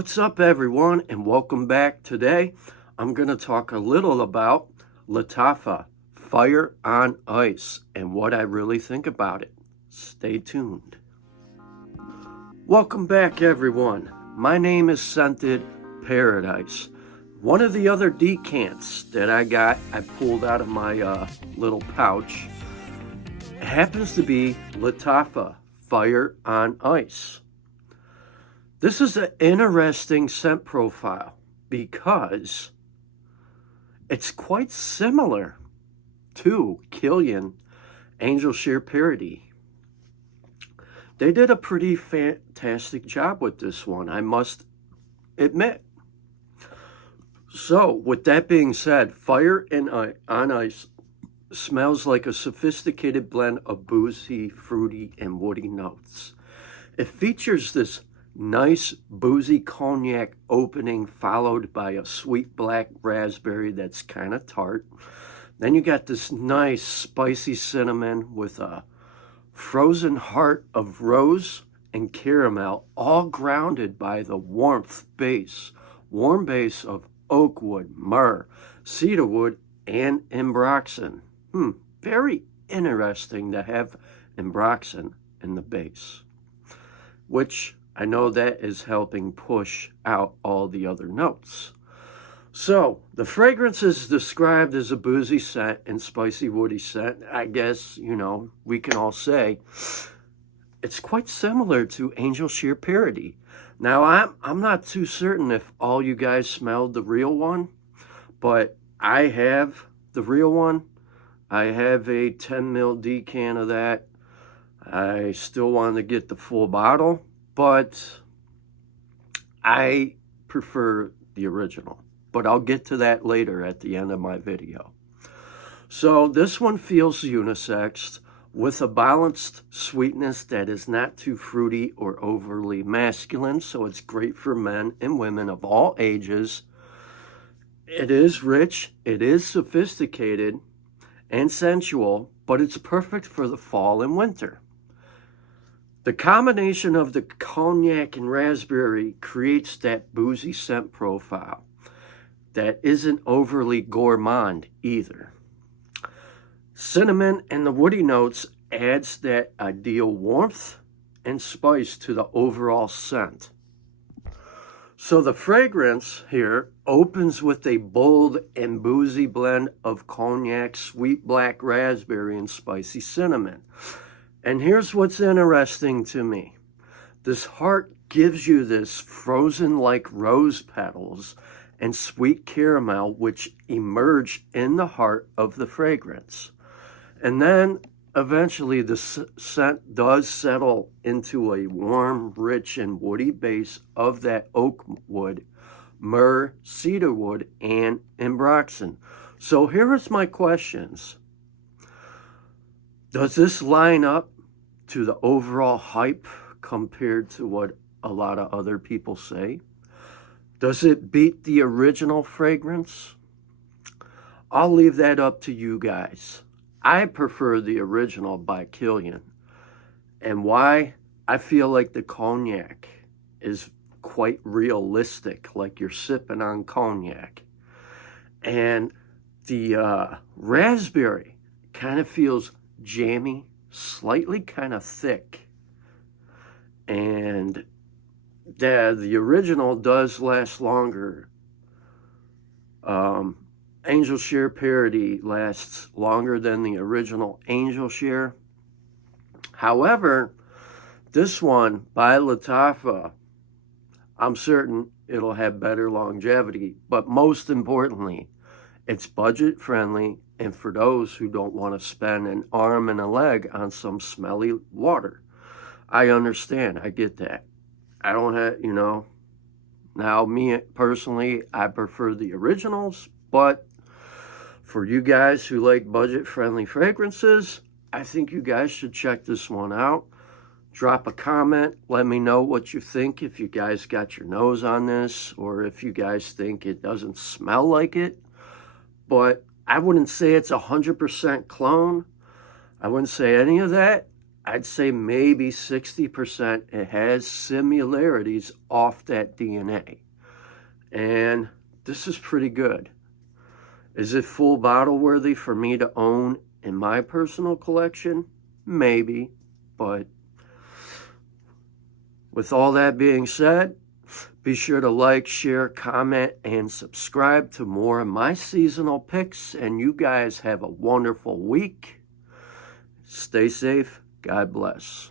What's up, everyone, and welcome back. Today, I'm going to talk a little about Lattafa Fire on Ice and what I really think about it. Stay tuned. Welcome back, everyone. My name is Scented Paradise. One of the other decants that I pulled out of my little pouch, happens to be Lattafa Fire on Ice. This is an interesting scent profile because it's quite similar to Kilian Angel Share Parody. They did a pretty fantastic job with this one, I must admit. So, with that being said, Fire on Ice smells like a sophisticated blend of boozy, fruity, and woody notes. It features this nice boozy cognac opening, followed by a sweet black raspberry that's kind of tart. Then you got this nice spicy cinnamon with a frozen heart of rose and caramel, all grounded by the warm base of Oakwood, Myrrh, Cedarwood, and Ambroxan. Very interesting to have Ambroxan in the base, which I know that is helping push out all the other notes. So, the fragrance is described as a boozy scent and spicy woody scent. I guess, we can all say it's quite similar to Angel Share Parody. Now, I'm not too certain if all you guys smelled the real one, but I have the real one. I have a 10 ml decant of that. I still want to get the full bottle, but I prefer the original. But I'll get to that later at the end of my video. So this one feels unisex with a balanced sweetness that is not too fruity or overly masculine. So it's great for men and women of all ages. It is rich, it is sophisticated and sensual, but it's perfect for the fall and winter. The combination of the cognac and raspberry creates that boozy scent profile that isn't overly gourmand either. Cinnamon and the woody notes adds that ideal warmth and spice to the overall scent. So the fragrance here opens with a bold and boozy blend of cognac, sweet black raspberry, and spicy cinnamon. And here's what's interesting to me. This heart gives you this frozen like rose petals and sweet caramel, which emerge in the heart of the fragrance. And then eventually the scent does settle into a warm, rich, and woody base of that Oakwood, Myrrh, Cedarwood, and Ambroxan. So here is my questions. Does this line up to the overall hype compared to what a lot of other people say? Does it beat the original fragrance? I'll leave that up to you guys. I prefer the original by Kilian. And why? I feel like the cognac is quite realistic, like you're sipping on cognac. And the raspberry kind of feels jammy, slightly kind of thick. And the original does last longer. Angel Share Parody lasts longer than the original Angel Share. However, this one by Lattafa, I'm certain it'll have better longevity. But most importantly, it's budget friendly, and for those who don't want to spend an arm and a leg on some smelly water. I understand, I get that. I don't have, now me personally, I prefer the originals, but for you guys who like budget-friendly fragrances, I think you guys should check this one out. Drop a comment. Let me know what you think, if you guys got your nose on this, or if you guys think it doesn't smell like it. But I wouldn't say it's 100% clone. I wouldn't say any of that. I'd say maybe 60% it has similarities off that DNA. And this is pretty good. Is it full bottle worthy for me to own in my personal collection? Maybe, but with all that being said, be sure to like, share, comment, and subscribe to more of my seasonal picks. And you guys have a wonderful week. Stay safe. God bless.